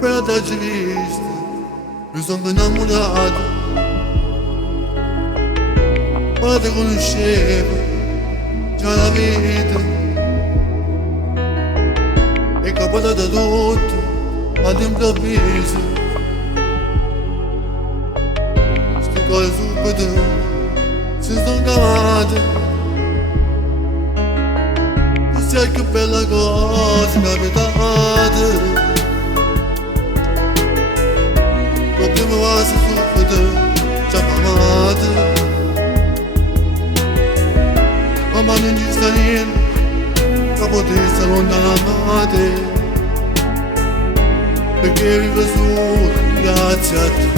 quella t'hai vista, mi sono innamorato, ma ti conoscevo già la vita, è capata da tutto all'improvviso, sti cose subito si sono cavate. Sai che bella cosa capitata, problema va si subito ci ha amato, ma non ci sta niente che potesse allontanare, perché vive solo grazie a te.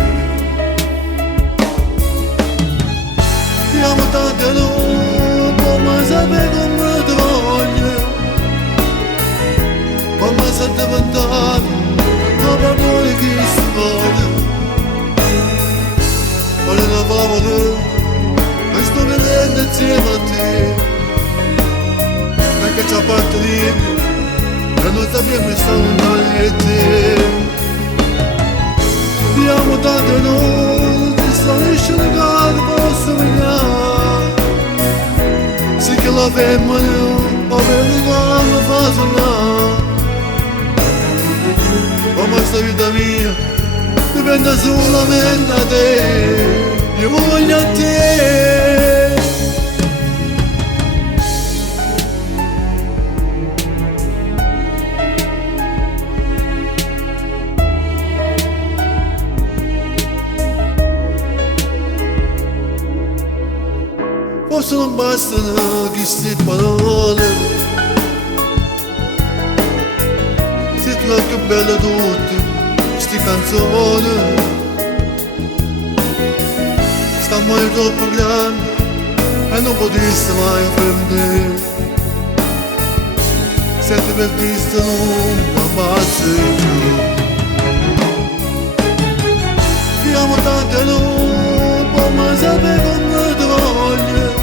Ti amo tanto e non può mai sapere come ti voglio, ma sei diventato una parola che si vuole, vuole una favola e sto vivendo insieme a te, perché c'è parte di me e non sappiamo se lontani da te. Ti amo tanto e non ti sto nessuno che ti possa venire, sì che la femmina ma per il calmo fa suonare. Ma questa vita mia dipende solamente da te, io voglio a te. Forse non bastano queste parole, che belle tutte sti canzoni, stiamo troppo grandi e non potesse mai fermare, se ti perdiste non passi più. Ti amo tanto e non può mai sapere come ti voglio,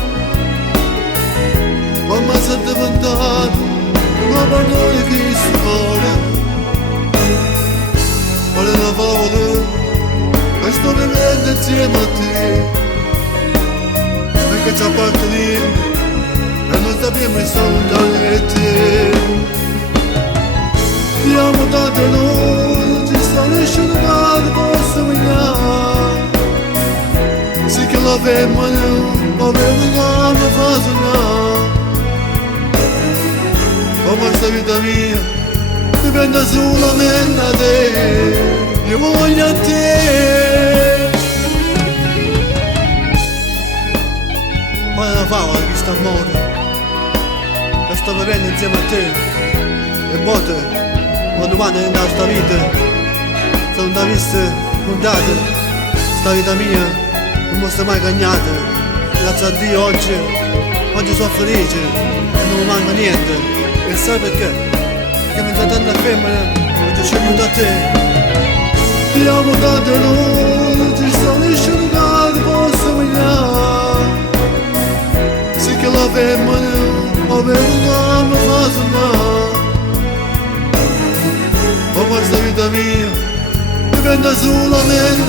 ma sei diventato una parola che si vuole, vuole una favola e sto vivendo insieme a te, perché c'è parte di me e non sappiamo se sono lontani da te. Ti amo tanto e non ci sta nessuno che ti possa venire, sì che la femmina ma per il calmo fa suonare, ma questa vita mia dipende solamente da te, io voglio a te. Qual è la favola di sta amore che sto vivendo insieme a te, e botte quando vanno in questa vita se non avesse contate, sta vita mia non mi sta mai cagnata, grazie a Dio oggi sono felice e non mi manca niente, e sai perché? Che mi tratando la femmina e ti ho scelto a te. Ti amo tanto e non ci sta nessuno che ti possa venire, sì che la femmina ma per il calmo fa suonare, ma questa vita mia dipende solamente